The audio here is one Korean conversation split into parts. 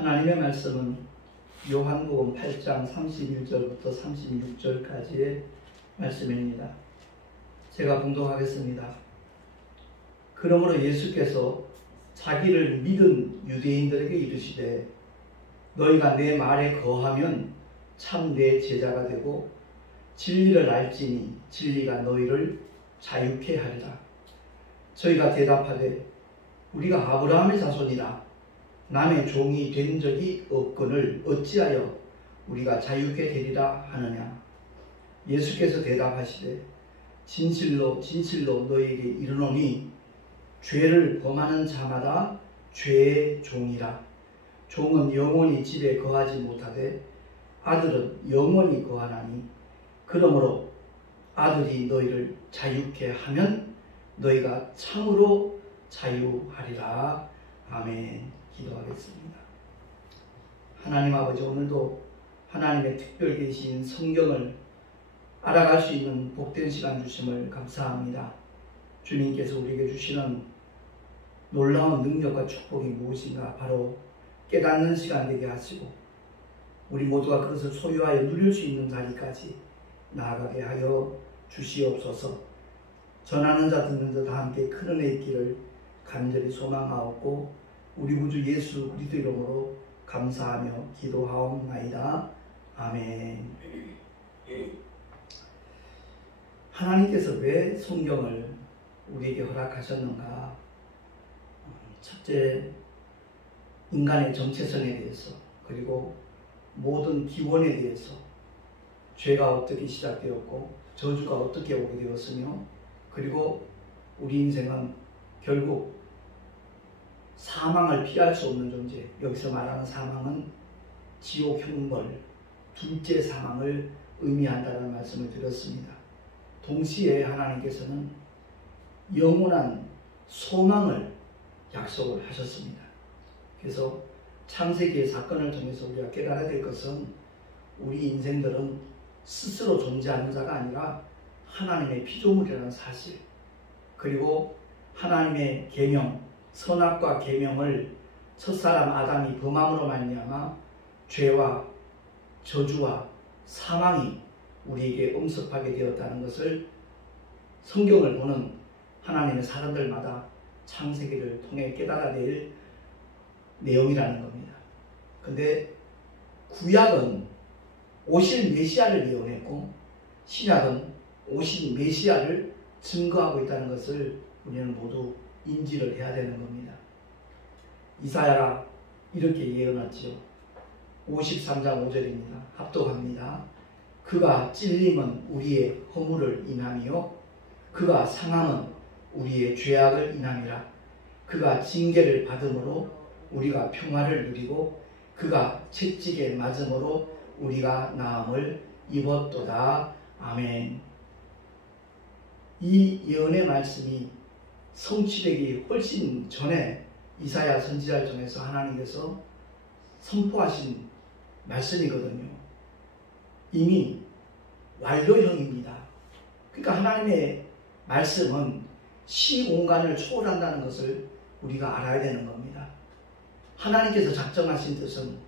하나님의 말씀은 요한복음 8장 31절부터 36절까지의 말씀입니다. 제가 봉독하겠습니다. 그러므로 예수께서 자기를 믿은 유대인들에게 이르시되 너희가 내 말에 거하면 참 내 제자가 되고 진리를 알지니 진리가 너희를 자유케 하리라. 저희가 대답하되 우리가 아브라함의 자손이라 남의 종이 된 적이 없거늘 어찌하여 우리가 자유케 되리라 하느냐. 예수께서 대답하시되 진실로 진실로 너희에게 이르노니 죄를 범하는 자마다 죄의 종이라. 종은 영원히 집에 거하지 못하되 아들은 영원히 거하나니 그러므로 아들이 너희를 자유케 하면 너희가 참으로 자유하리라. 아멘. 기도하겠습니다. 하나님 아버지, 오늘도 하나님의 특별 계시인 성경을 알아갈 수 있는 복된 시간 주심을 감사합니다. 주님께서 우리에게 주시는 놀라운 능력과 축복이 무엇인가 바로 깨닫는 시간 되게 하시고 우리 모두가 그것을 소유하여 누릴 수 있는 자리까지 나아가게 하여 주시옵소서. 전하는 자 듣는 자 다 함께 큰 은혜 있기를 간절히 소망하옵고 우리 구주 예수 그리스도 이름으로 감사하며 기도하옵나이다. 아멘. 하나님께서 왜 성경을 우리에게 허락하셨는가? 첫째, 인간의 정체성에 대해서, 그리고 모든 기원에 대해서, 죄가 어떻게 시작되었고 저주가 어떻게 오게 되었으며, 그리고 우리 인생은 결국 사망을 피할 수 없는 존재, 여기서 말하는 사망은 지옥 형벌, 둘째 사망을 의미한다는 말씀을 드렸습니다. 동시에 하나님께서는 영원한 소망을 약속을 하셨습니다. 그래서 창세기의 사건을 통해서 우리가 깨달아야 될 것은 우리 인생들은 스스로 존재하는 자가 아니라 하나님의 피조물이라는 사실, 그리고 하나님의 계명, 선악과 계명을 첫사람 아담이 범함으로 말미암아 죄와 저주와 사망이 우리에게 엄습하게 되었다는 것을 성경을 보는 하나님의 사람들마다 창세기를 통해 깨달아야 될 내용이라는 겁니다. 근데 구약은 오실 메시아를 예언했고 신약은 오신 메시아를 증거하고 있다는 것을 우리는 모두 인지를 해야 되는 겁니다. 이사야가 이렇게 예언하지요. 53장 5절입니다. 합독합니다. 그가 찔림은 우리의 허물을 인함이요 그가 상함은 우리의 죄악을 인함이라. 그가 징계를 받음으로 우리가 평화를 누리고 그가 채찍에 맞음으로 우리가 나음을 입었도다. 아멘. 이 예언의 말씀이 성취되기 훨씬 전에 이사야 선지자를 통해서 하나님께서 선포하신 말씀이거든요. 이미 완료형입니다. 그러니까 하나님의 말씀은 시공간을 초월한다는 것을 우리가 알아야 되는 겁니다. 하나님께서 작정하신 뜻은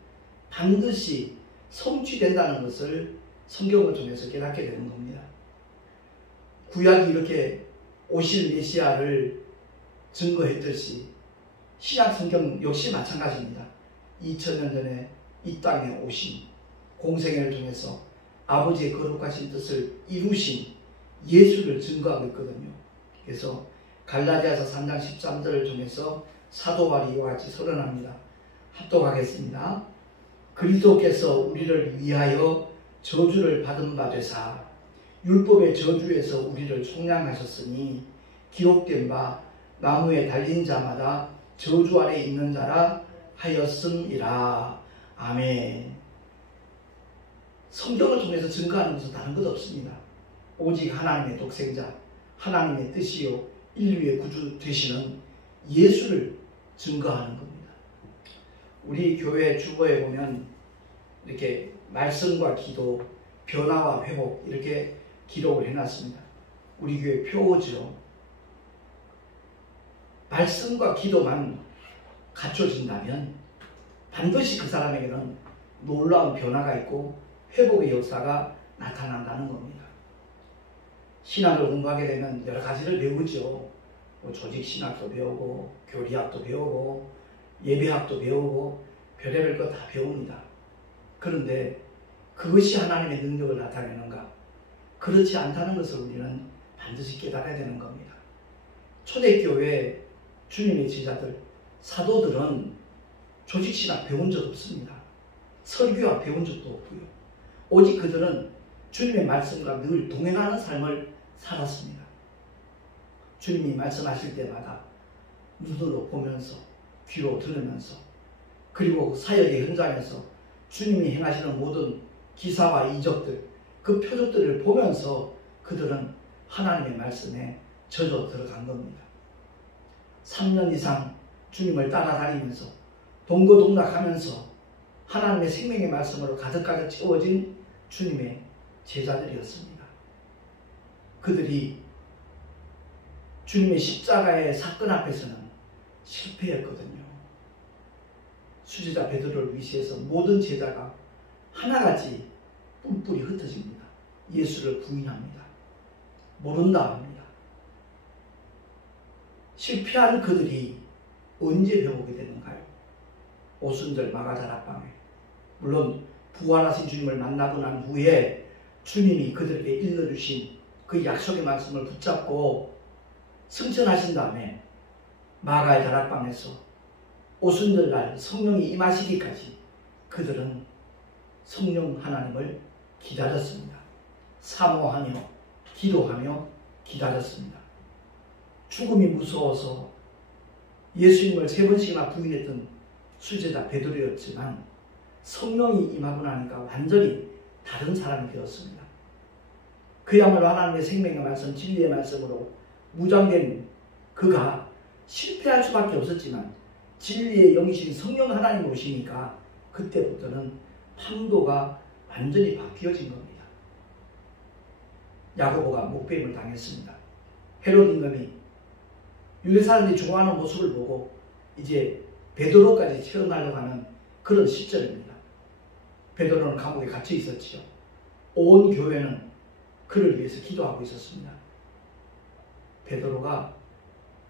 반드시 성취된다는 것을 성경을 통해서 깨닫게 되는 겁니다. 구약이 이렇게 오실 메시아를 증거했듯이 신약 성경 역시 마찬가지입니다. 2000년 전에 이 땅에 오신 공생애를 통해서 아버지의 거룩하신 뜻을 이루신 예수를 증거하고 있거든요. 그래서 갈라디아서 3장 13절을 통해서 사도 바울이 이와 같이 선언합니다. 합독하겠습니다. 그리스도께서 우리를 위하여 저주를 받은 바 되사 율법의 저주에서 우리를 속량하셨으니 기록된 바 나무에 달린 자마다 저주 아래 있는 자라 하였음이라. 아멘. 성경을 통해서 증거하는 것은 다른 것 없습니다. 오직 하나님의 독생자, 하나님의 뜻이요 인류의 구주 되시는 예수를 증거하는 겁니다. 우리 교회 주보에 보면 이렇게 말씀과 기도, 변화와 회복 이렇게 기록을 해놨습니다. 우리 교회 표어죠. 말씀과 기도만 갖춰진다면 반드시 그 사람에게는 놀라운 변화가 있고 회복의 역사가 나타난다는 겁니다. 신학을 공부하게 되면 여러 가지를 배우죠. 조직신학도 배우고 교리학도 배우고 예배학도 배우고 별의별 것 다 배웁니다. 그런데 그것이 하나님의 능력을 나타내는가? 그렇지 않다는 것을 우리는 반드시 깨달아야 되는 겁니다. 초대교회 주님의 제자들, 사도들은 조직신학 배운 적 없습니다. 설교학 배운 적도 없고요. 오직 그들은 주님의 말씀과 늘 동행하는 삶을 살았습니다. 주님이 말씀하실 때마다 눈으로 보면서 귀로 들으면서 그리고 사역의 현장에서 주님이 행하시는 모든 기사와 이적들, 그 표적들을 보면서 그들은 하나님의 말씀에 젖어 들어간 겁니다. 3년 이상 주님을 따라다니면서 동거동락하면서 하나님의 생명의 말씀으로 가득가득 채워진 주님의 제자들이었습니다. 그들이 주님의 십자가의 사건 앞에서는 실패했거든요. 수제자 베드로를 위시해서 모든 제자가 하나같이 뿔뿔이 흩어집니다. 예수를 부인합니다. 모른다 합니다. 실패한 그들이 언제 회복이 되는가요? 오순절 마가다락방에 물론 부활하신 주님을 만나고 난 후에 주님이 그들에게 일러주신 그 약속의 말씀을 붙잡고 승천하신 다음에 마가의 다락방에서 오순절날 성령이 임하시기까지 그들은 성령 하나님을 기다렸습니다. 사모하며 기도하며 기다렸습니다. 죽음이 무서워서 예수님을 3번씩이나 부인했던 수제자 베드로였지만 성령이 임하고 나니까 완전히 다른 사람이 되었습니다. 그야말로 하나님의 생명의 말씀, 진리의 말씀으로 무장된 그가 실패할 수밖에 없었지만 진리의 영이신 성령 하나님 오시니까 그때부터는 판도가 완전히 바뀌어진 겁니다. 야고보가 목배임을 당했습니다. 헤롯 임금이 유대 사람들이 좋아하는 모습을 보고 이제 베드로까지 채워나려고 하는 그런 시절입니다. 베드로는 감옥에 갇혀 있었지요. 온 교회는 그를 위해서 기도하고 있었습니다. 베드로가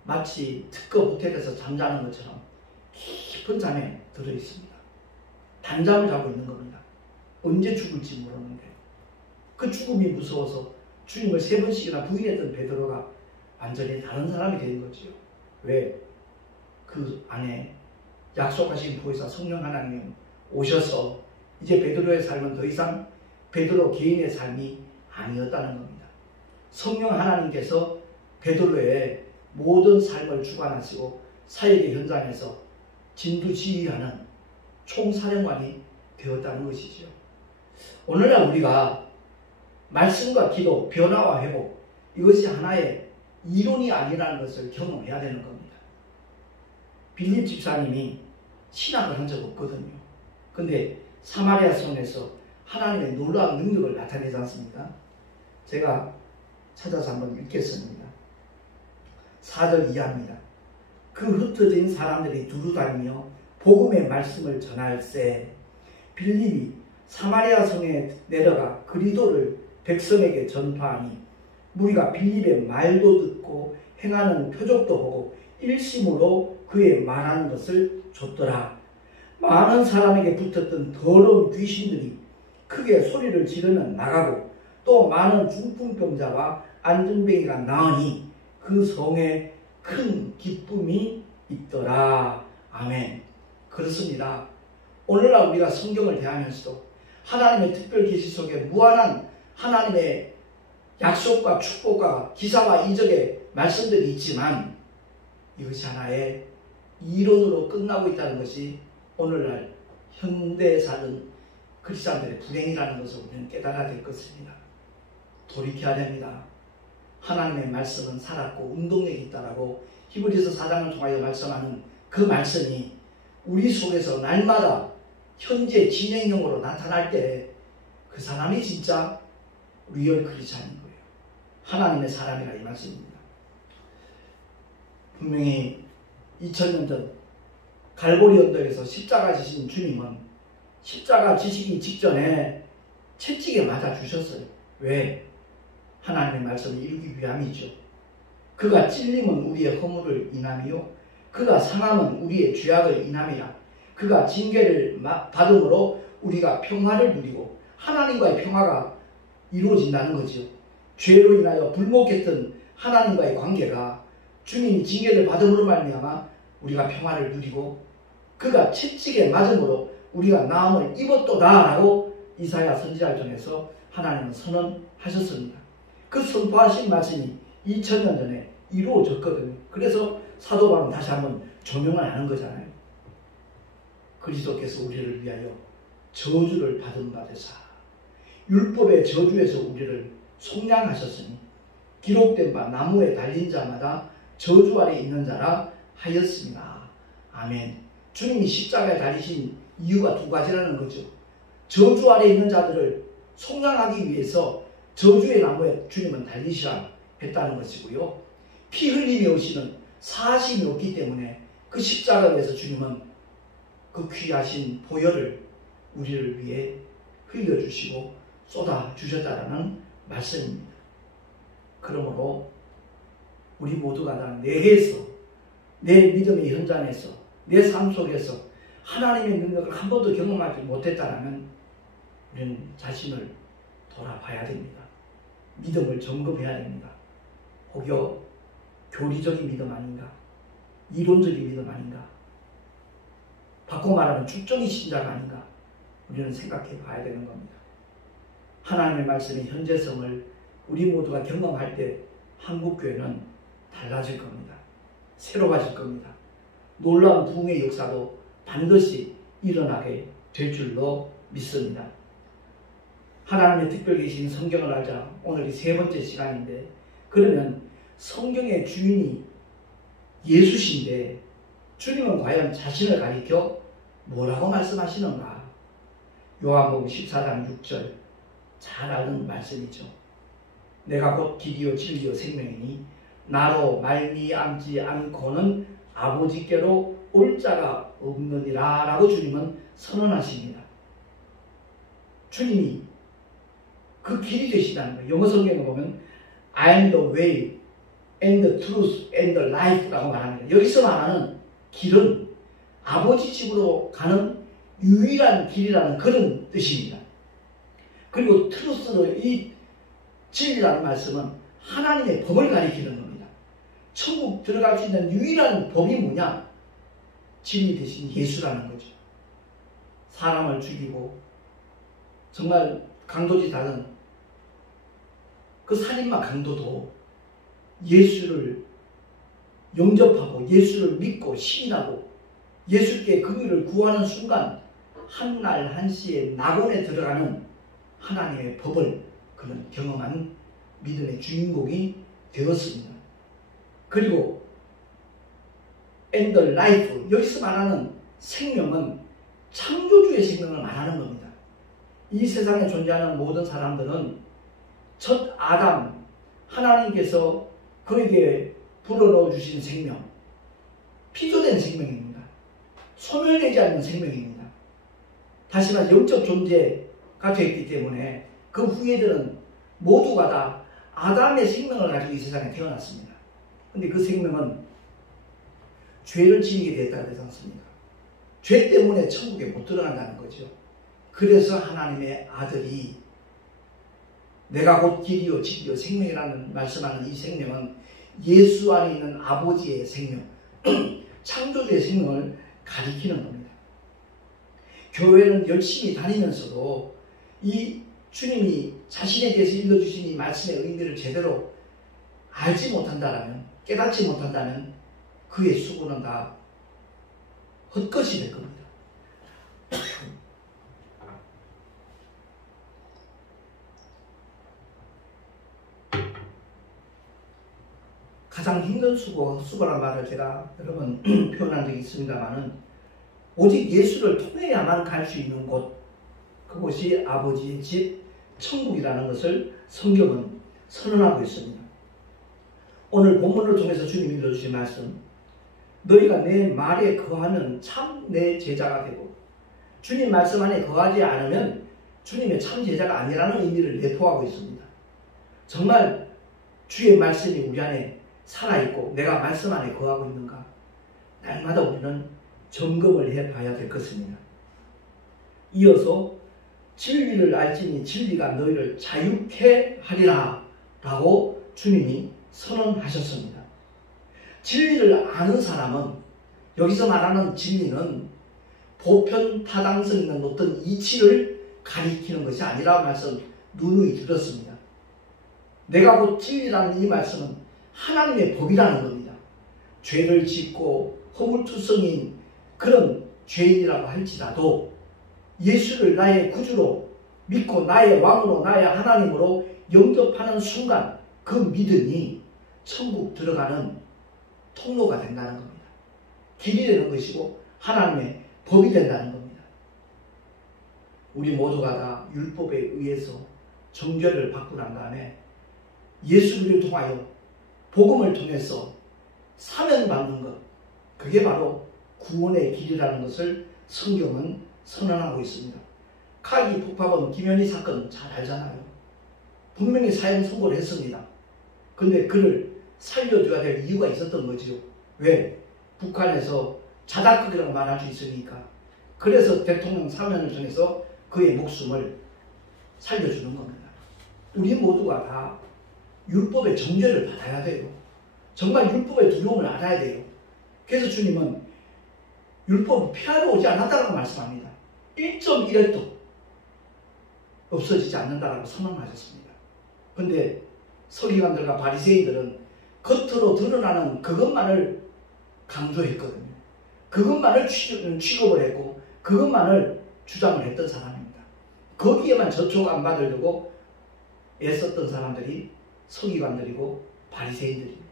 마치 특급 호텔에서 잠자는 것처럼 깊은 잠에 들어있습니다. 단잠을 자고 있는 겁니다. 언제 죽을지 모르는데 그 죽음이 무서워서 주님을 3번씩이나 부인했던 베드로가 완전히 다른 사람이 된 거지요. 왜? 그 안에 약속하신 보혜사 성령 하나님이 오셔서 이제 베드로의 삶은 더 이상 베드로 개인의 삶이 아니었다는 겁니다. 성령 하나님께서 베드로의 모든 삶을 주관하시고 사역의 현장에서 진두지휘하는 총사령관이 되었다는 것이죠. 오늘날 우리가 말씀과 기도, 변화와 회복, 이것이 하나의 이론이 아니라는 것을 경험해야 되는 겁니다. 빌립 집사님이 신학을 한 적 없거든요. 근데 사마리아 성에서 하나님의 놀라운 능력을 나타내지 않습니까? 제가 찾아서 한번 읽겠습니다. 4절 이하입니다. 그 흩어진 사람들이 두루다니며 복음의 말씀을 전할세 빌립이 사마리아 성에 내려가 그리도를 백성에게 전파하니 무리가 빌립의 말도 듣고 행하는 표적도 보고 일심으로 그의 말하는 것을 줬더라. 많은 사람에게 붙었던 더러운 귀신들이 크게 소리를 지르면 나가고 또 많은 중풍병자와 안전뱅이가 나으니 그 성에 큰 기쁨이 있더라. 아멘. 그렇습니다. 오늘날 우리가 성경을 대하면서도 하나님의 특별 계시 속에 무한한 하나님의 약속과 축복과 기사와 이적의 말씀들이 있지만 이것이 하나의 이론으로 끝나고 있다는 것이 오늘날 현대에 사는 크리스찬들의 불행이라는 것을 우리는 깨달아야 될 것입니다. 돌이켜야 됩니다. 하나님의 말씀은 살았고 운동력이 있다라고 히브리서 4장을 통하여 말씀하는 그 말씀이 우리 속에서 날마다 현재 진행형으로 나타날 때 그 사람이 진짜 리얼 크리스찬인 거예요. 하나님의 사람이라 이 말씀입니다. 분명히 2000년 전 갈보리 언덕에서 십자가 지신 주님은 십자가 지시기 직전에 채찍에 맞아 주셨어요. 왜? 하나님의 말씀을 이루기 위함이죠. 그가 찔림은 우리의 허물을 인함이요 그가 상함은 우리의 죄악을 인함이라. 그가 징계를 받음으로 우리가 평화를 누리고 하나님과의 평화가 이루어진다는 거죠. 죄로 인하여 불목했던 하나님과의 관계가 주님이 징계를 받음으로 말미암아 우리가 평화를 누리고 그가 채찍에 맞음으로 우리가 나음을 입었도다라고 이사야 선지자를 통해서 하나님은 선언하셨습니다. 그 선포하신 말씀이 2000년 전에 이루어졌거든요. 그래서 사도 바울은 다시 한번 조명을 하는 거잖아요. 그리스도께서 우리를 위하여 저주를 받은 바 되사 율법의 저주에서 우리를 속량하셨으니 기록된 바 나무에 달린 자마다 저주 아래 있는 자라 하였습니다. 아멘. 주님이 십자가에 달리신 이유가 두 가지라는 거죠. 저주 아래 있는 자들을 속량하기 위해서 저주의 나무에 주님은 달리시라 했다는 것이고요. 피 흘림이 오시는 사심이 없기 때문에 그 십자가에 대해서 주님은 그 귀하신 보혈을 우리를 위해 흘려주시고 쏟아주셨다는 말씀입니다. 그러므로 우리 모두가 다 내게서 내 믿음의 현장에서 내 삶 속에서 하나님의 능력을 한 번도 경험하지 못했다면 우리는 자신을 돌아봐야 됩니다. 믿음을 점검해야 됩니다. 혹여 교리적인 믿음 아닌가? 이론적인 믿음 아닌가? 바꿔 말하면 축적인 신자가 아닌가? 우리는 생각해 봐야 되는 겁니다. 하나님의 말씀의 현재성을 우리 모두가 경험할 때 한국교회는 달라질 겁니다. 새로워질 겁니다. 놀라운 부흥의 역사도 반드시 일어나게 될 줄로 믿습니다. 하나님의 특별 계신 성경을 알자. 오늘이 세 번째 시간인데 그러면 성경의 주인이 예수신데 주님은 과연 자신을 가리켜 뭐라고 말씀하시는가? 요한복음 14장 6절 잘 아는 말씀이죠. 내가 곧 길이요 진리요 생명이니 나로 말미암지 않고는 아버지께로 올 자가 없느니라 라고 주님은 선언하십니다. 주님이 그 길이 되시다는 거예요. 영어 성경에 보면 I am the way and the truth and the life 라고 말합니다. 여기서 말하는 길은 아버지 집으로 가는 유일한 길이라는 그런 뜻입니다. 그리고 트루스는 이 진리라는 말씀은 하나님의 법을 가리키는 겁니다. 천국 들어갈 수 있는 유일한 법이 뭐냐? 진리 대신 예수라는 거죠. 사람을 죽이고 정말 강도짓 하는 그 살인마 강도도 예수를 영접하고 예수를 믿고 신인하고 예수께 그 일을 구하는 순간 한날 한시에 낙원에 들어가는 하나님의 법을 그는 경험한 믿음의 주인공이 되었습니다. 그리고 and the life, 여기서 말하는 생명은 창조주의 생명을 말하는 겁니다. 이 세상에 존재하는 모든 사람들은 첫 아담, 하나님께서 그에게 불어넣어 주신 생명, 피조된 생명입니다. 소멸되지 않는 생명입니다. 다시 말해 영적 존재가 되었기 때문에 그 후예들은 모두가 다 아담의 생명을 가지고 이 세상에 태어났습니다. 근데 그 생명은 죄를 지니게 되었다고 되지 않습니까? 죄 때문에 천국에 못 들어간다는 거죠. 그래서 하나님의 아들이 내가 곧 길이요 진리요 생명이라는 말씀하는 이 생명은 예수 안에 있는 아버지의 생명, 창조주의 생명을 가리키는 겁니다. 교회는 열심히 다니면서도 이 주님이 자신에 대해서 일러주신 이 말씀의 의미를 제대로 알지 못한다면, 깨닫지 못한다면 그의 수고는 다 헛것이 될 겁니다. 가장 힘든 수고란 말을 제가 여러 번 표현한 적이 있습니다만은 오직 예수를 통해야만 갈 수 있는 곳, 그곳이 아버지의 집, 천국이라는 것을 성경은 선언하고 있습니다. 오늘 본문을 통해서 주님이 읽어주신 말씀, 너희가 내 말에 거하면 참 내 제자가 되고, 주님 말씀 안에 거하지 않으면 주님의 참 제자가 아니라는 의미를 내포하고 있습니다. 정말 주의 말씀이 우리 안에 살아있고 내가 말씀 안에 거하고 있는가, 날마다 우리는 점검을 해봐야 될 것입니다. 이어서 진리를 알지니 진리가 너희를 자유케 하리라 라고 주님이 선언하셨습니다. 진리를 아는 사람은, 여기서 말하는 진리는 보편 타당성 있는 어떤 이치를 가리키는 것이 아니라 말씀 누누이 들었습니다. 내가 곧 진리라는 이 말씀은 하나님의 법이라는 겁니다. 죄를 짓고 허물투성인 그런 죄인이라고 할지라도 예수를 나의 구주로 믿고 나의 왕으로 나의 하나님으로 영접하는 순간 그 믿음이 천국 들어가는 통로가 된다는 겁니다. 길이 되는 것이고 하나님의 법이 된다는 겁니다. 우리 모두가 다 율법에 의해서 정죄를 받고 난 다음에 예수를 통하여 복음을 통해서 사면받는 것, 그게 바로 구원의 길이라는 것을 성경은 선언하고 있습니다. 카기 폭파범 김현희 사건 잘 알잖아요. 분명히 사형 선고를 했습니다. 근데 그를 살려줘야 될 이유가 있었던 거지요. 왜? 북한에서 자다극이라고 말할 수 있으니까. 그래서 대통령 사면을 통해서 그의 목숨을 살려주는 겁니다. 우리 모두가 다 율법의 정죄를 받아야 돼요. 정말 율법의 두려움을 알아야 돼요. 그래서 주님은 율법을 폐하러 오지 않았다고 말씀합니다. 1.1획도 없어지지 않는다라고 선언하셨습니다. 근데 서기관들과 바리새인들은 겉으로 드러나는 그것만을 강조했거든요. 그것만을 취급을 했고 그것만을 주장을 했던 사람입니다. 거기에만 저촉 안 받으려고 애썼던 사람들이 서기관들이고 바리새인들입니다.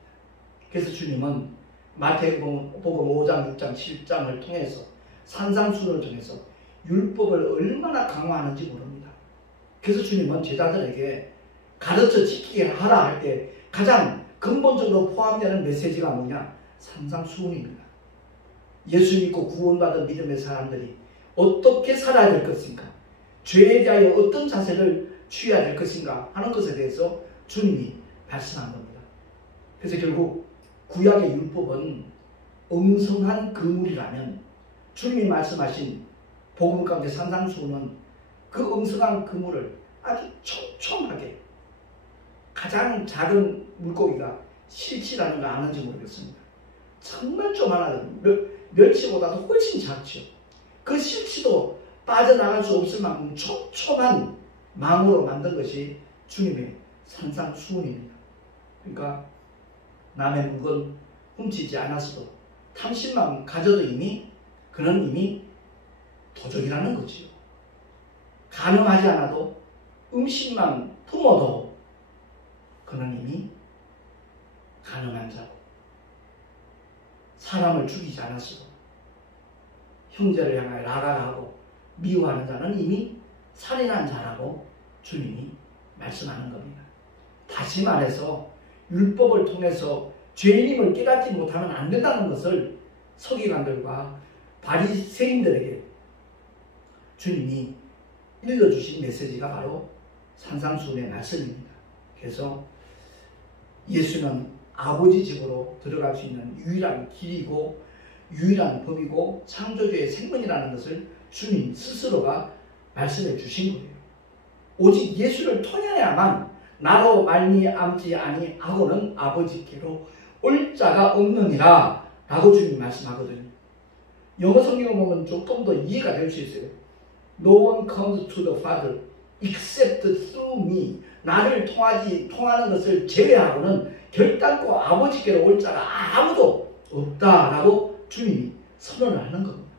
그래서 주님은 마태복음 5장, 6장, 7장을 통해서 산상수훈을 통해서 율법을 얼마나 강화하는지 모릅니다. 그래서 주님은 제자들에게 가르쳐 지키게 하라 할 때 가장 근본적으로 포함되는 메시지가 뭐냐? 산상수훈입니다. 예수 믿고 구원받은 믿음의 사람들이 어떻게 살아야 될 것인가? 죄에 대하여 어떤 자세를 취해야 될 것인가 하는 것에 대해서 주님이 말씀한 겁니다. 그래서 결국 구약의 율법은 엉성한 그물이라면 주님이 말씀하신 복음 가운데 산상수훈은 그 엉성한 그물을 아주 촘촘하게, 가장 작은 물고기가 실치라는 걸 아는지 모르겠습니다. 정말 조만한 멸치보다도 훨씬 작죠. 그 실치도 빠져나갈 수 없을 만큼 촘촘한 망으로 만든 것이 주님의 산상수훈입니다. 그러니까 남의 물건 훔치지 않았어도 탐심만 가져도 그는 이미 도적이라는 거지요. 가늠하지 않아도 음식만 품어도 그는 이미 가늠한 자고, 사람을 죽이지 않았어도 형제를 향하여 나가라 하고 미워하는 자는 이미 살인한 자라고 주님이 말씀하는 겁니다. 다시 말해서 율법을 통해서 죄인임을 깨닫지 못하면 안 된다는 것을 서기관들과 바리새인들에게 주님이 일러주신 메시지가 바로 산상수훈의 말씀입니다. 그래서 예수는 아버지 집으로 들어갈 수 있는 유일한 길이고 유일한 법이고 창조주의 생명이라는 것을 주님 스스로가 말씀해 주신 거예요. 오직 예수를 통해야만 나로 말미암지 아니하고는 아버지께로 올 자가 없느니라 라고 주님이 말씀하거든요. 영어 성경을 보면 조금 더 이해가 될 수 있어요. No one comes to the Father except through me. 나를 통하는 것을 제외하고는 결단코 아버지께로 올 자가 아무도 없다라고 주님이 선언을 하는 겁니다.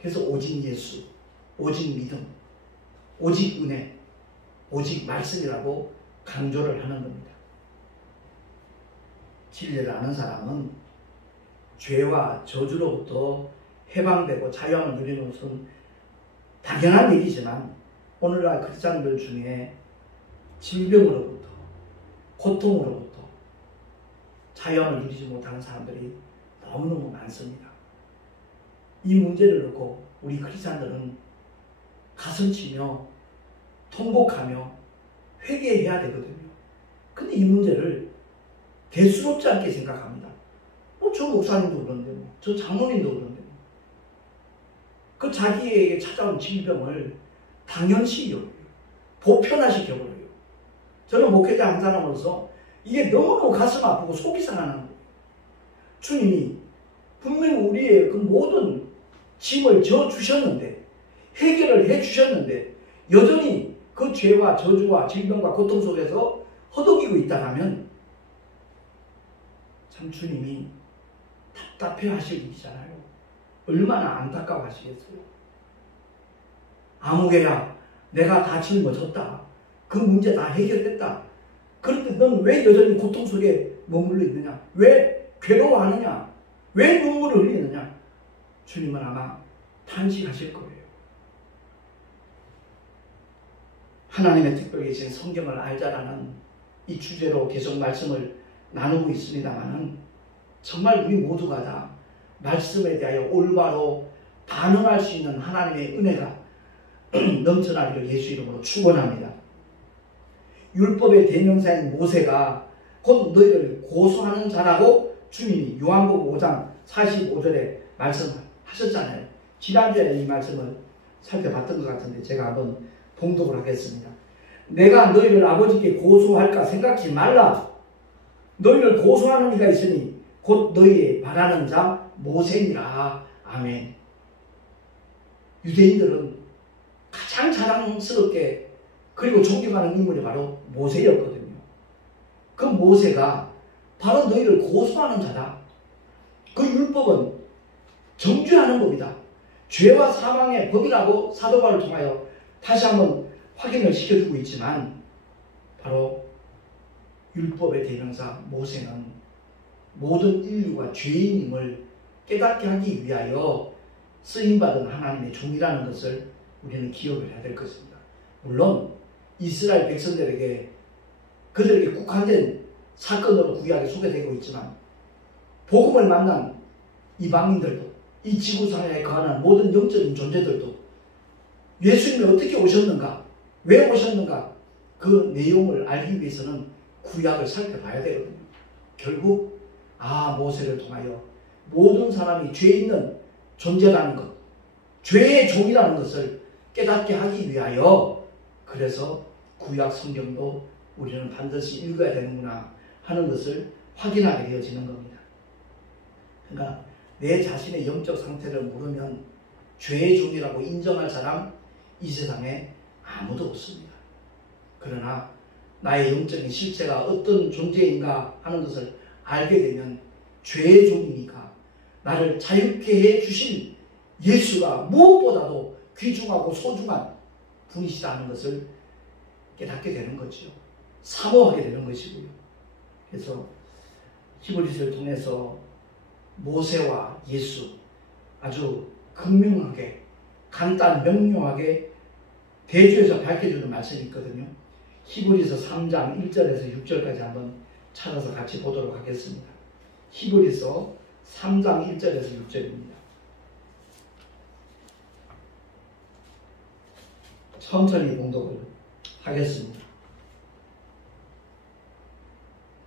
그래서 오직 예수, 오직 믿음, 오직 은혜, 오직 말씀이라고 강조를 하는 겁니다. 진리를 아는 사람은 죄와 저주로부터 해방되고 자유함을 누리는 것은 당연한 일이지만 오늘날 크리스찬들 중에 질병으로부터, 고통으로부터 자유함을 누리지 못하는 사람들이 너무너무 많습니다. 이 문제를 놓고 우리 크리스찬들은 가슴치며 통곡하며 회개해야 되거든요. 근데 이 문제를 대수롭지 않게 생각합니다. 저 목사님도 그런데 저 장로님도 그런데 그 자기에게 찾아온 질병을 당연시 여겨요. 보편화시켜버려요. 저는 목회자 한 사람으로서 이게 너무너무 가슴 아프고 속이 상하는 거예요. 주님이 분명히 우리의 그 모든 짐을 져 주셨는데, 해결을 해 주셨는데, 여전히 그 죄와 저주와 질병과 고통 속에서 허덕이고 있다 하면 참 주님이 답답해 하실 일이잖아요. 얼마나 안타까워 하시겠어요. 아무개야, 내가 다 짊어졌다. 그 문제 다 해결됐다. 그런데 넌 왜 여전히 고통 속에 머물러 있느냐? 왜 괴로워하느냐? 왜 눈물을 흘리느냐? 주님은 아마 탄식하실 거예요. 하나님의 특별히 계신 성경을 알자라는 이 주제로 계속 말씀을 나누고 있습니다만, 정말 우리 모두가 다 말씀에 대하여 올바로 반응할 수 있는 하나님의 은혜가 넘쳐나기를 예수 이름으로 축원합니다. 율법의 대명사인 모세가 곧 너희를 고소하는 자라고 주님이 요한복음 5장 45절에 말씀하셨잖아요. 지난주에 이 말씀을 살펴봤던 것 같은데 제가 한번 봉독을 하겠습니다. 내가 너희를 아버지께 고소할까 생각지 말라. 너희를 고소하는 이가 있으니 곧 너희의 바라는 자 모세니라. 아멘. 유대인들은 가장 자랑스럽게 그리고 존경하는 인물이 바로 모세였거든요. 그 모세가 바로 너희를 고소하는 자다. 그 율법은 정죄하는 법이다. 죄와 사망의 법이라고 사도 바울을 통하여 다시 한번 확인을 시켜주고 있지만, 바로 율법의 대명사 모세는 모든 인류가 죄인임을 깨닫게 하기 위하여 쓰임받은 하나님의 종이라는 것을 우리는 기억을 해야 될 것입니다. 물론 이스라엘 백성들에게 그들에게 국한된 사건으로 구약에 소개되고 있지만, 복음을 만난 이방인들도, 이 지구상에 거하는 모든 영적인 존재들도 예수님이 어떻게 오셨는가, 왜 오셨는가, 그 내용을 알기 위해서는 구약을 살펴봐야 되거든요. 결국 모세를 통하여 모든 사람이 죄 있는 존재라는 것, 죄의 종이라는 것을 깨닫게 하기 위하여, 그래서 구약 성경도 우리는 반드시 읽어야 되는구나 하는 것을 확인하게 되어지는 겁니다. 그러니까 내 자신의 영적 상태를 모르면 죄의 종이라고 인정할 사람 이 세상에 아무도 없습니다. 그러나 나의 영적인 실체가 어떤 존재인가 하는 것을 알게 되면 죄의 종이니까 나를 자유케 해 주신 예수가 무엇보다도 귀중하고 소중한 분이시다는 것을 깨닫게 되는 거죠. 사모하게 되는 것이고요. 그래서 히브리서를 통해서 모세와 예수 아주 극명하게, 간단 명료하게 대조해서 밝혀주는 말씀이 있거든요. 히브리서 3장 1절에서 6절까지 한번 찾아서 같이 보도록 하겠습니다. 히브리서 3장 1절에서 6절입니다. 천천히 봉독을 하겠습니다.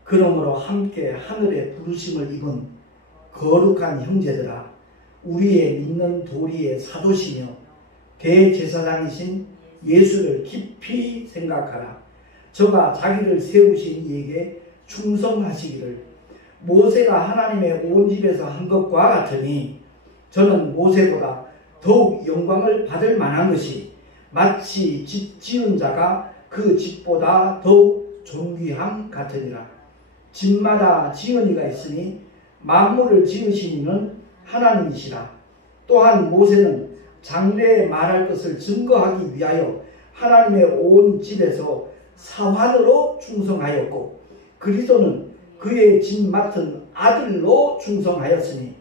그러므로 함께 하늘의 부르심을 입은 거룩한 형제들아, 우리의 믿는 도리의 사도시며 대제사장이신 예수를 깊이 생각하라. 저가 자기를 세우신 이에게 충성하시기를 모세가 하나님의 온 집에서 한 것과 같으니, 저는 모세보다 더욱 영광을 받을 만한 것이 마치 집 지은 자가 그 집보다 더욱 존귀함 같으니라. 집마다 지은 이가 있으니 만물을 지으신 이는 하나님이시라. 또한 모세는 장래에 말할 것을 증거하기 위하여 하나님의 온 집에서 사환으로 충성하였고, 그리스도는 그의 집 맡은 아들로 충성하였으니,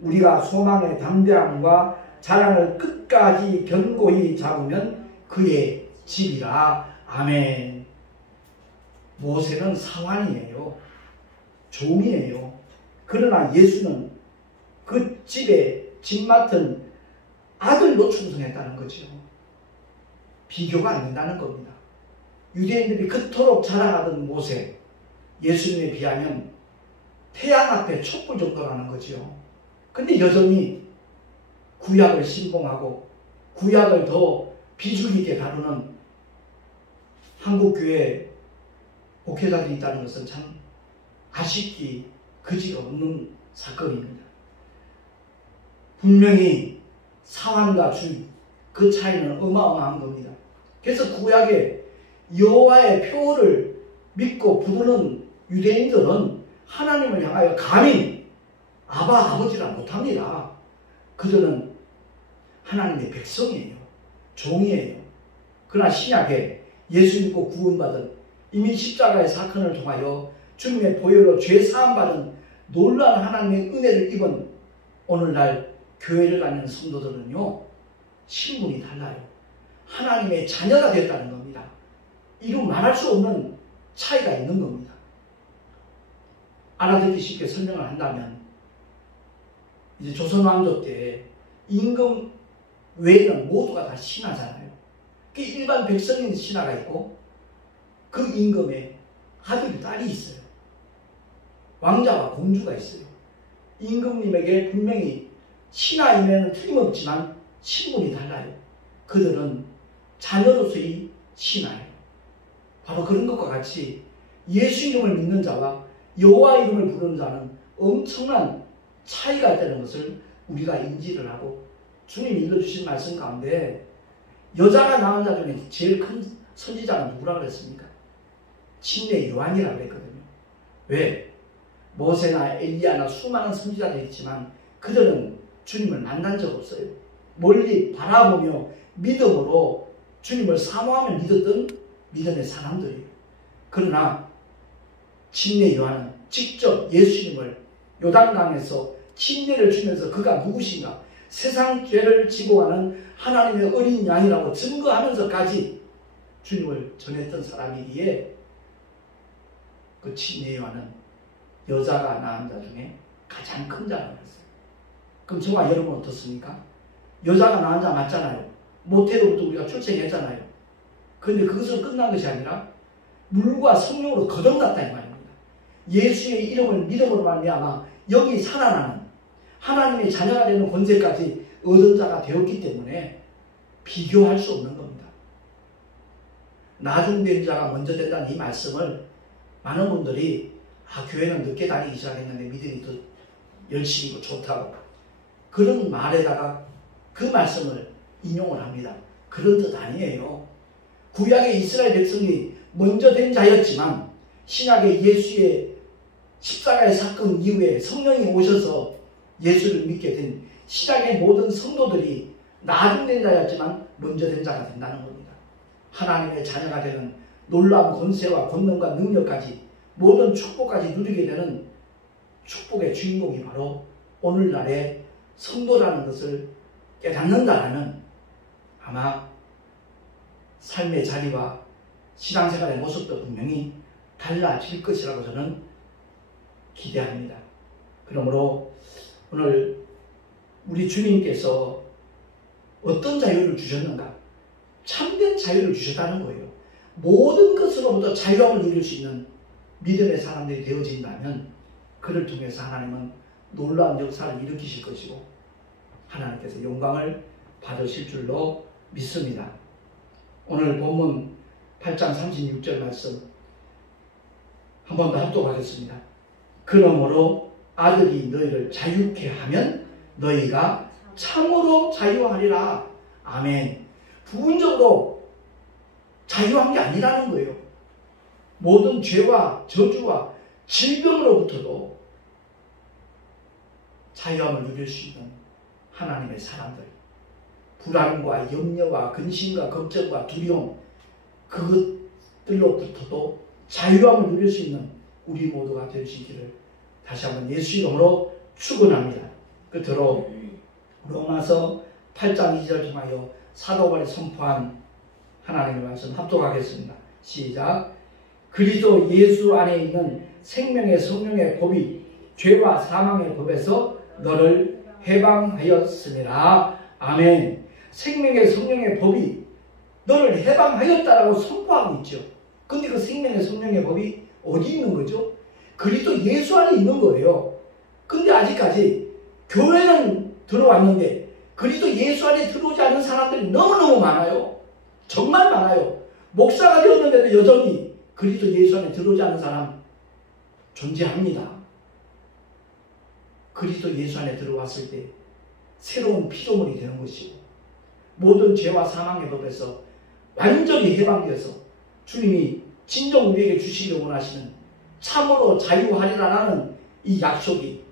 우리가 소망의 담대함과 자랑을 끝까지 견고히 잡으면 그의 집이라. 아멘. 모세는 사환이에요. 종이에요. 그러나 예수는 그 집에 집 맡은 아들로 충성했다는 거죠. 비교가 안 된다는 겁니다. 유대인들이 그토록 자랑하던 모세, 예수님에 비하면 태양 앞에 촛불 정도라는 거죠. 근데 여전히 구약을 신봉하고 구약을 더 비중 있게 다루는 한국교회 목회자들이 있다는 것은 참 아쉽기 그지가 없는 사건입니다. 분명히 사환과 주, 그 차이는 어마어마한 겁니다. 그래서 구약에 여호와의 표를 믿고 부르는 유대인들은 하나님을 향하여 감히 아바 아버지라 못합니다. 그들은 하나님의 백성이에요. 종이에요. 그러나 신약에 예수 믿고 구원받은 이미 십자가의 사건을 통하여 주님의 보혈로 죄 사함받은 놀라운 하나님의 은혜를 입은 오늘날 교회를 다니는 성도들은요, 신분이 달라요. 하나님의 자녀가 됐다는 겁니다. 이루 말할 수 없는 차이가 있는 겁니다. 알아듣기 쉽게 설명을 한다면, 이제 조선 왕조 때 임금 외에는 모두가 다 신하잖아요. 그 일반 백성인 신하가 있고 그 임금에 아들이 딸이 있어요. 왕자와 공주가 있어요. 임금님에게 분명히 신하임에는 틀림없지만 신분이 달라요. 그들은 자녀로서의 신하예요. 바로 그런 것과 같이 예수 이름을 믿는 자와 여호와 이름을 부르는 자는 엄청난 차이가 있다는 것을 우리가 인지를 하고, 주님이 일러주신 말씀 가운데 여자가 낳은 자 중에 제일 큰 선지자는 누구라고 그랬습니까? 침례 요한이라고 그랬거든요. 왜? 모세나 엘리야나 수많은 선지자들이 있지만 그들은 주님을 만난 적 없어요. 멀리 바라보며 믿음으로 주님을 사모하며 믿었던 믿음의 사람들이에요. 그러나 침례 요한은 직접 예수님을 요단강에서 침례를 주면서 그가 누구신가, 세상 죄를 지고 가는 하나님의 어린 양이라고 증거하면서까지 주님을 전했던 사람이기에 그 침례 요한은 여자가 낳은 자 중에 가장 큰 자라고 했어요. 그럼 저와 여러분은 어떻습니까? 여자가 낳은 자 맞잖아요. 모태로부터 우리가 출생했잖아요. 그런데 그것으로 끝난 것이 아니라 물과 성령으로 거듭났다 이 말입니다. 예수의 이름을 믿음으로 말미암아 여기 살아나는 하나님의 자녀가 되는 권세까지 얻은 자가 되었기 때문에 비교할 수 없는 겁니다. 나중된 자가 먼저 된다는 이 말씀을 많은 분들이 교회는 늦게 다니기 시작했는데 믿음이 더 열심히고 좋다고 그런 말에다가 그 말씀을 인용을 합니다. 그런 뜻 아니에요. 구약의 이스라엘 백성이 먼저 된 자였지만 신약의 예수의 십자가의 사건 이후에 성령이 오셔서 예수를 믿게 된 신약의 모든 성도들이 나중된 자였지만 먼저 된 자가 된다는 겁니다. 하나님의 자녀가 되는 놀라운 권세와 권능과 능력까지 모든 축복까지 누리게 되는 축복의 주인공이 바로 오늘날의 성도라는 것을 깨닫는다라면 아마 삶의 자리와 신앙생활의 모습도 분명히 달라질 것이라고 저는 기대합니다. 그러므로 오늘 우리 주님께서 어떤 자유를 주셨는가? 참된 자유를 주셨다는 거예요. 모든 것으로부터 자유함을 누릴 수 있는 믿음의 사람들이 되어진다면 그를 통해서 하나님은 놀라운 역사를 일으키실 것이고 하나님께서 영광을 받으실 줄로 믿습니다. 오늘 본문 8장 36절 말씀 한 번 더 합독하겠습니다. 그러므로 아들이 너희를 자유케 하면 너희가 참으로 자유하리라. 아멘. 부분적으로 자유한 게 아니라는 거예요. 모든 죄와 저주와 질병으로부터도 자유함을 누릴 수 있는 하나님의 사람들, 불안과 염려와 근심과 걱정과 두려움, 그것들로부터도 자유함을 누릴 수 있는 우리 모두가 될 수 있기를 다시 한번 예수 이름으로 축원합니다. 끝으로 로마서 8장 2절 통하여 사도 바울이 선포한 하나님의 말씀 합독하겠습니다. 시작. 그리스도 예수 안에 있는 생명의 성령의 법이 죄와 사망의 법에서 너를 해방하였음이라. 아멘. 생명의 성령의 법이 너를 해방하였다라고 선포하고 있죠. 근데 그 생명의 성령의 법이 어디 있는 거죠? 그리스도 예수 안에 있는 거예요. 근데 아직까지 교회는 들어왔는데 그리스도 예수 안에 들어오지 않은 사람들이 너무너무 많아요. 정말 많아요. 목사가 되었는데도 여전히 그리스도 예수 안에 들어오지 않은 사람 존재합니다. 그리스도 예수 안에 들어왔을 때 새로운 피조물이 되는 것이고 모든 죄와 사망의 법에서 완전히 해방되어서 주님이 진정 우리에게 주시기를 원하시는 참으로 자유하리라는 이 약속이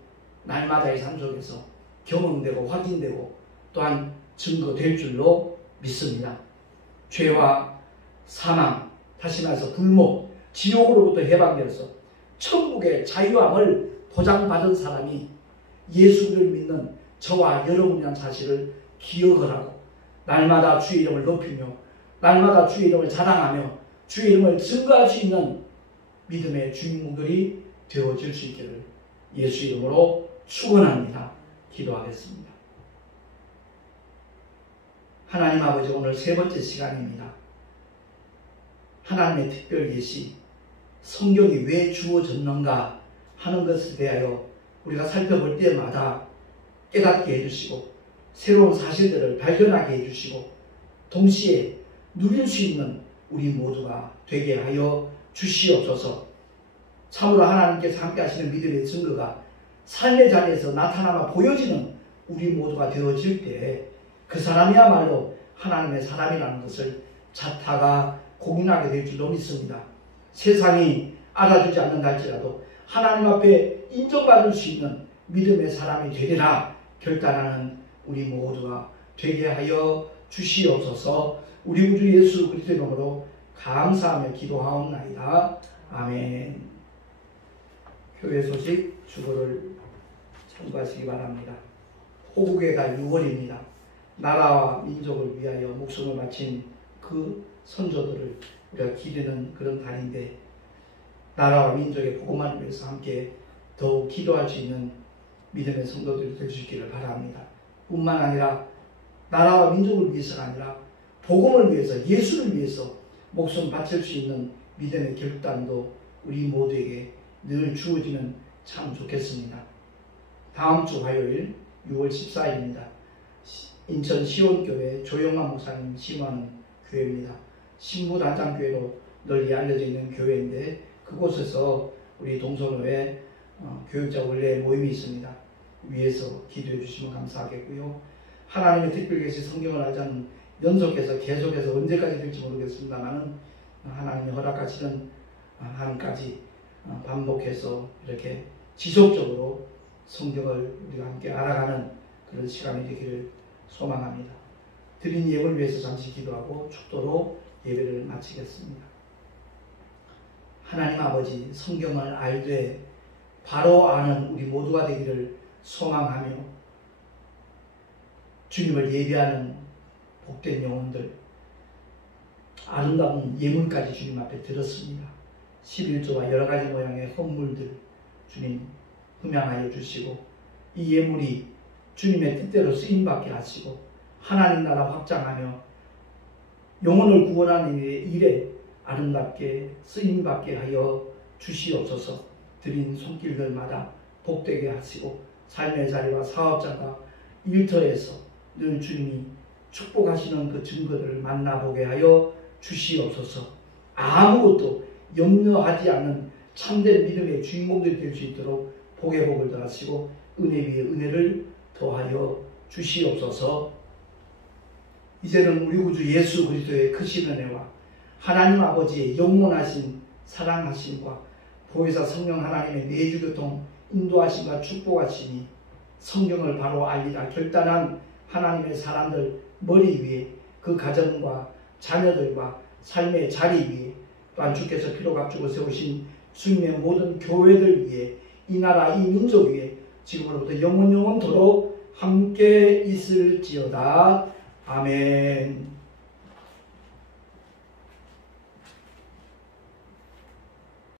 날마다의 삶 속에서 경험되고 확인되고 또한 증거될 줄로 믿습니다. 죄와 사망, 다시 말해서 불목, 지옥으로부터 해방되어서 천국의 자유함을 보장받은 사람이 예수를 믿는 저와 여러분이라는 사실을 기억을 하고 날마다 주의 이름을 높이며 날마다 주의 이름을 자랑하며 주의 이름을 증거할 수 있는 믿음의 주인공들이 되어질 수 있기를 예수 이름으로 축원합니다. 기도하겠습니다. 하나님 아버지, 오늘 세 번째 시간입니다. 하나님의 특별 계시, 성경이 왜 주어졌는가 하는 것에 대하여 우리가 살펴볼 때마다 깨닫게 해주시고 새로운 사실들을 발견하게 해주시고 동시에 누릴 수 있는 우리 모두가 되게 하여 주시옵소서. 참으로 하나님께서 함께 하시는 믿음의 증거가 삶의 자리에서 나타나며 보여지는 우리 모두가 되어질 때 그 사람이야말로 하나님의 사람이라는 것을 자타가 공인하게 될 줄로 믿습니다. 세상이 알아주지 않는다 할지라도 하나님 앞에 인정받을 수 있는 믿음의 사람이 되리라 결단하는 우리 모두가 되게 하여 주시옵소서. 우리 구주 예수 그리스도의 이름으로 감사하며 기도하옵나이다. 아멘. 교회 소식 주보를 참고하시기 바랍니다. 호국의 달 6월입니다. 나라와 민족을 위하여 목숨을 바친 그 선조들을 우리가 기리는 그런 달인데 나라와 민족의 복음만을 위해서 함께 더욱 기도할 수 있는 믿음의 성도들이 될 수 있기를 바랍니다. 뿐만 아니라 나라와 민족을 위해서가 아니라 복음을 위해서 예수를 위해서 목숨 바칠 수 있는 믿음의 결단도 우리 모두에게 늘 주어지면 참 좋겠습니다. 다음 주 화요일 6월 14일입니다. 인천 시온교회 조영만 목사님 심화하는 교회입니다. 신부단장교회로 널리 알려져 있는 교회인데 그곳에서 우리 동서로회 교육자 원래 모임이 있습니다. 위에서 기도해 주시면 감사하겠고요. 하나님의 특별 계시 성경을 알자는 연속해서 계속해서 언제까지 될지 모르겠습니다만 하나님의 허락하시는 한까지 반복해서 이렇게 지속적으로 성경을 우리가 함께 알아가는 그런 시간이 되기를 소망합니다. 드린 예물을 위해서 잠시 기도하고 축도로 예배를 마치겠습니다. 하나님 아버지, 성경을 알되 바로 아는 우리 모두가 되기를 소망하며 주님을 예배하는 복된 영혼들, 아름다운 예물까지 주님 앞에 드렸습니다. 11조와 여러 가지 모양의 헌물들 주님 흠양하여 주시고 이 예물이 주님의 뜻대로 쓰임받게 하시고 하나님 나라 확장하며 영혼을 구원하는 일에 아름답게 쓰임받게 하여 주시옵소서. 드린 손길들마다 복되게 하시고 삶의 자리와 사업자가 일터에서 늘 주님이 축복하시는 그 증거들을 만나보게 하여 주시옵소서. 아무것도 염려하지 않는 참된 믿음의 주인공들이 될 수 있도록 복의 복을 더하시고 은혜 위에 은혜를 더하여 주시옵소서. 이제는 우리 구주 예수 그리스도의 크신 은혜와 하나님 아버지의 영원하신 사랑하심과 보혜사 성령 하나님의 내주교통 인도하심과 축복하심이 성경을 바로 알리라 결단한 하나님의 사람들 머리 위에 그 가정과 자녀들과 삶의 자리 위에 또한 주께서 피로 값주고 세우신 주님의 모든 교회들 위에 이 나라 이 민족 위에 지금으로부터 영원토록 함께 있을지어다. 아멘.